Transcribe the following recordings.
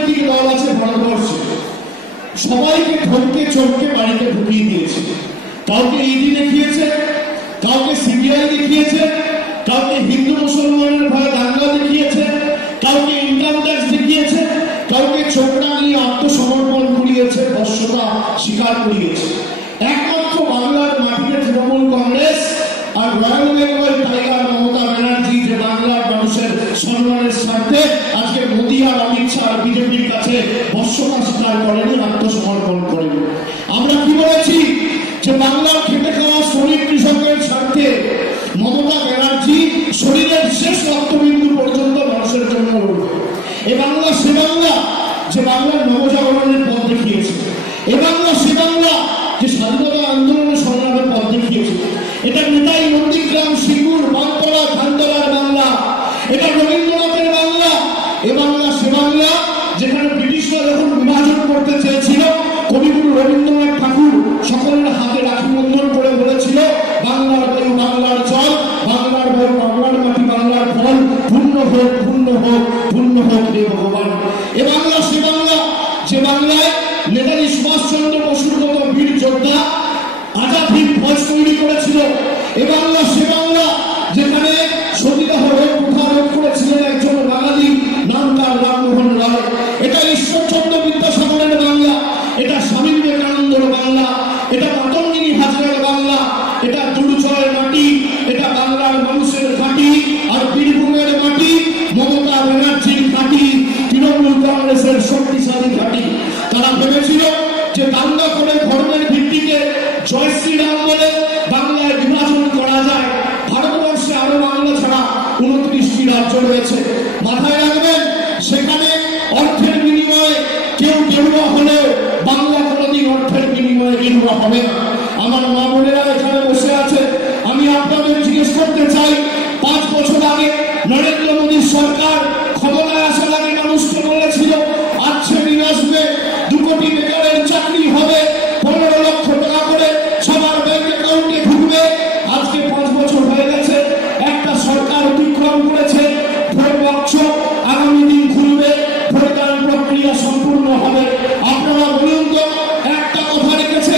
রাজনৈতিক দল আছে ভারতবর্ষে, সবাইকে ধমকে চমকে বাড়িতে ঢুকিয়ে দিয়েছে। কাউকে ইডি দেখিয়েছে, কাউকে সিবিআই দেখিয়েছে, কাউকে হিন্দু মুসলমানের ভয়ে দাঙ্গা দেখিয়েছে, কাউকে ইনকাম ট্যাক্স দেখিয়েছে, কাউকে চোখ রাঙিয়ে আত্মসমর্পণ করিয়েছে, বর্ষতা স্বীকার করিয়েছে। একমাত্র বাংলার মাটিতে তৃণমূল কংগ্রেস আর রয়্যাল বেঙ্গল টাইগার মমতা ব্যানার্জি যে বাংলার মানুষের সম্মানের স্বার্থে আজকে মোদী আর অমিত শাহ আর বিজেপির কাছে বর্ষতা স্বীকার করেনি, আত্মসমর্পণ করেনি। আমরা কি বলেছি যে বাংলার খেটে খাওয়া শ্রমিক কৃষকের স্বার্থে মমতা ব্যানার্জি শরীরের শেষ রক্তবিন্দু পর্যন্ত মানুষের জন্য লড়বে। এ বাংলা সে বাংলা যে বাংলার নবজাগরণের পথ দেখিয়েছে, এ বাংলা সে বাংলা যে স্বাধীনতা আন্দোলনের সংগ্রামের পথ দেখিয়েছে। এটা নেতাই নন্দীগ্রাম, সিঙ্গুর, বানতলা, ধানতলার বাংলা, এটা রবীন্দ্রনাথের বাংলা। এ বাংলা সে বাংলা যেখানে ব্রিটিশরা যখন বিভাজন করতে চেয়েছিল, কবিগুরু রবীন্দ্রনাথ ঠাকুর সকলের হাতে রাখি বন্ধন করে বলেছিল, বাংলার বায়ু, বাংলার জল, বাংলার বল, বাংলার মাটি, বাংলার ফল, পূর্ণ হোক, পূর্ণ হোক, পূর্ণ হোক হে ভগবান। এ বাংলা সে বাংলা যে বাংলায় নেতাজি সুভাষচন্দ্র বসুর মতো বীর যোদ্ধা আজাদ হিন্দ ফৌজ তৈরি করেছিল। এ বাংলা সে বাংলা যেখানে সতীদাহ রোগ প্রথা রোধ করেছিলেন একজন বাঙালি, নাম তার রামমোহন রায়। এটা ঈশ্বরচন্দ্র বিদ্যাসাগরের বাংলা, এটা স্বামী বিবেকানন্দের বাংলা, এটা মাতঙ্গিনী হাজরার বাংলা, এটা দুর্জয়ের মাটি, এটা বাংলার মানুষের ঘাঁটি আর বীরভূমের মাটি, মমতা ব্যানার্জির ঘাঁটি, তৃণমূল কংগ্রেসের শক্তিশালী ঘাঁটি। তারা ভেবেছিল যে দাঙ্গা করে ধর্মের ভিত্তিতে জয় শ্রীরাম বলে বাংলায় বিভাজন করা যায়। ভারতবর্ষে আরো বাংলা ছাড়া 29টি রাজ্য রয়েছে। মাথায় রাখবেন, সেখানে অর্থের বিনিময়ে কেউ গেরুয়া হলে বাংলা কোনোদিন অর্থের বিনিময়ে গেরুয়া হবে না। আমার মা বোনেরা এখানে বসে আছে, আমি আপনাদের জিজ্ঞেস করতে চাই, 5 বছর আগে নরেন্দ্র মোদীর সরকার ক্ষমতায় আসার আগে মানুষকে বলেছিল আসছে দিন আসবে, 2 কোটি বেকারের চাকরি হবে, 15 লক্ষ টাকা করে সবার ব্যাংক অ্যাকাউন্টে ঢুকবে। আজকে 5 বছর হয়ে গেছে, একটা সরকার অতিক্রম করেছে, ভোট বাক্স আগামী দিন খুলবে, ভোটদান প্রক্রিয়া সম্পূর্ণ হবে। আপনারা বলুন তো, একটা কথা রেখেছে,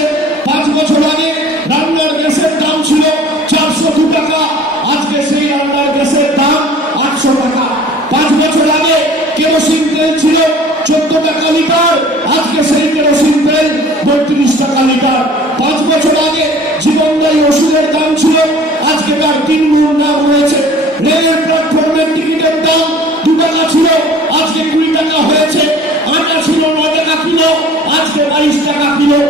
5 বছর আগে রান্নার গ্যাসের দাম ছিল 402 টাকা, আজকে সেই রান্নার গ্যাসের দাম 800 টাকা। 5 বছর আগে কেরোসিন তেল ছিল 14 টাকা লিটার, আজকে সেই কেরোসিন তেল 32 টাকা লিটার। 5 বছর আগে জীবনদায়ী ওষুধের দাম ছিল, আজকে তার 3 গুণ দাম হয়েছে। রেলের প্ল্যাটফর্মের টিকিটের দাম 2 টাকা ছিল, আজকে 20 টাকা হয়েছে। আটা ছিল 9 টাকা কিলো, আজকে 22 টাকা কিলো।